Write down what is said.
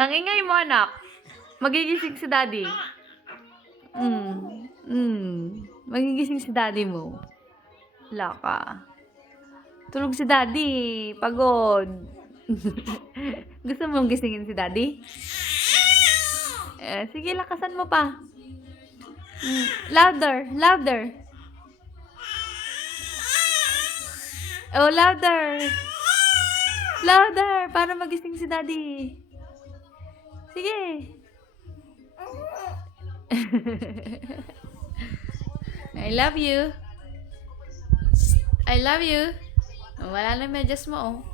Ang ingay mo, anak. Magigising si daddy. Magigising si daddy mo. Wala ka. Tulog si daddy. Pagod. Gusto mong gisingin si daddy? Sige, lakasan mo pa. Louder. Louder. Oh, louder. Louder. Para magising si daddy. Sige. I love you. I love you. Wala na medyas mo, oh.